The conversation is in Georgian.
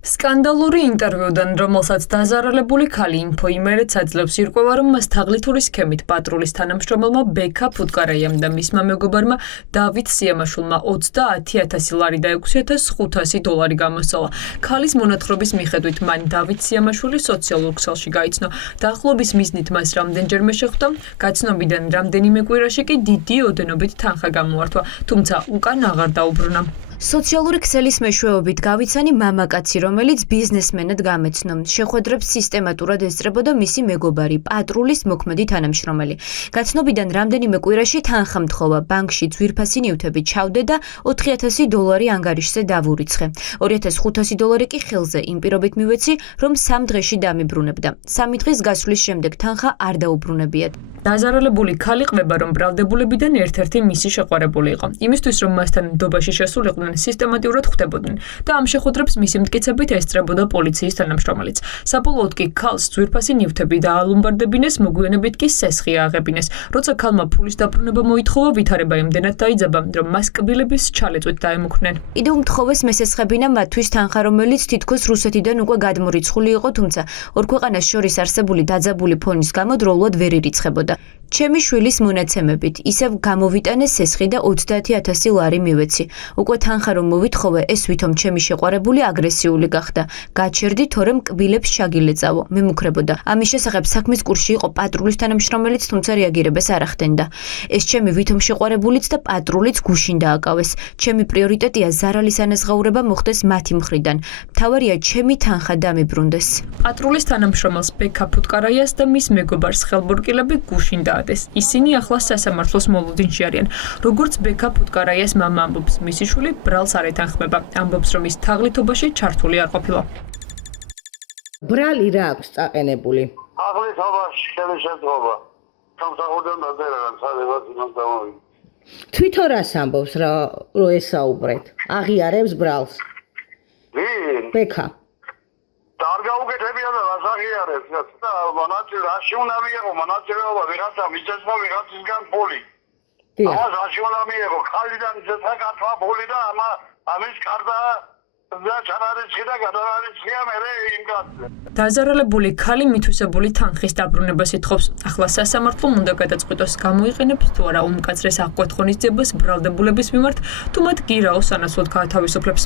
სკანდალური ინტერვიუდან, რომელსაც დაზარალებული ქალი ინფოიმერეთს აძლევს ირკვევა, რომ მას თაღლითური სქემით პატრულის თანამშრომელმა ბექა ფუტკარაიამ და მისმა მეგობარმა დავით სიამაშვილმა 30,000 ლარი და 6,500 დოლარი გამოსცალა. ქალის მონათხრობის მიხედვით მან დავით სიამაშვილი სოციალურ ქსელში გაიცნო. დაახლოების მიზნით მას რამდენჯერმე შეხვდა, გაცნობიდან რამდენიმე კვირაში კი დიდი ოდენობით თანხა გამოართვა, თუმცა უკან აღარ დაუბრუნა. სოციალური ქსელის მეშვეობით გავიცანი მამაკაცი, რომელიც ბიზნესმენად გამეცნო. შეხვედრებს სისტემატურად ესწრებოდა მისი მეგობარი, პატრულის მოქმედი თანამშრომელი. გაცნობიდან რამდენიმე კვირაში თანხა მთხოვა, ბანკში ძვირფასი ნივთები ჩავდე და 4,000 დოლარი ანგარიშზე დავურიცხე. 2,500 დოლარი კი ხელზე, იმ პირობით მივეცი, რომ 3 დღეში დამიბრუნებდა. 3 დღის გასვლის შემდეგ თანხა არ დაუბრუნებიათ. დაზარალებული ქალი ყვება, რომ ბრალდებულებიდან ერთ-ერთი მისი შეყვარებული იყო. იმისთვის, რომ მასთან ნდობაში შესულიყვნენ, სისტემატურად ხვდებოდნენ და ამ შეხვედრებს მისი მტკიცებით ესწრებოდა პოლიციის თანამშრომელიც. საბოლოოდ კი ქალს ძვირფასი ნივთები დაალომბარდებინეს, მოგვიანებით კი სესხი ააღებინეს. როცა ქალმა ფულის დაბრუნება მოითხოვა, ვითარება იმდენად დაიძაბა, რომ მას კბილების ჩალეწვით დაემუქრნენ. კიდევ მთხოვეს მესესხებინა მათთვის თანხა, რომელიც თითქოს რუსეთიდან უკვე გადმორიცხული იყო, თუმცა ორ ქვეყანას შორის არსებული დაძაბული ფონის გამო დროულად ვერ ირიცხებოდა. ჩემი შვილის მონაცემებით, ისევ გამოვიტანე სესხი და 30,000 ლარი მივეცი. უკვე თანხა რომ მოვითხოვე, ეს ვითომ ჩემი შეყვარებული აგრესიული გახდა. გაჩერდი, თორემ კბილებს ჩაგილეწავო, მემუქრებოდა. ამის შესახებ საქმის კურსში იყო პატრულის თანამშრომელიც, თუმცა რეაგირებას არ ახდენდა. ეს ჩემი ვითომ შეყვარებულიც და პატრულიც გუშინ დააკავეს. ჩემი პრიორიტეტია ზარალის ანაზღაურება მოხდეს მათი მხრიდან. მთავარია ჩემი თანხა დამიბრუნდეს. პატრულის თანამშრომელს ბექა ფუტკარაიას და მის მეგობარს ხელბურკილები გუშინ დაადეს. ისინი ახლა სასამართლოს მოლოდინში არიან. როგორც ბექა ფუტკარაიას მამა ამბობს, მისი შვილი ბრალს არ ეთანხმება. ამბობს, რომ ის თაღლითობაში ჩართული არ ყოფილა. ბრალი რა აქვს წაყენებული? თაღლითობაში შემოშეთქობა. სამსახურიდან დაწერან საერთოდ იმას დამოვიდა. თვითონ რას ამბობს რა ესაუბრეთ? აღიარებს ბრალს? ვინ? ბექა. არ გაუგეთებია და რას აღიარებს? და მონაწილე რაში უნდა მიიღო მონაწილეობა ვიღაცა მიწესმა ვიღაცისგან ფული. ამას რაში უნდა მიიღო? ქალიდან ძეთა გათვა ფული და ამის კარდა და ჩანარიცხი და გადარარიცხია მერე იმ კაცზე. დაზარალებული ქალი მითვისებული თანხის დაბრუნებას ითხოვს. ახლა სასამართლომ უნდა გადაწყვიტოს, გამოიყენებს თუ არა უმკაცრეს აღკვეთ ღონისძიებას ბრალდებულების მიმართ, თუ მათ გირაოს ანაცვლოდ გაათავისუფლებს.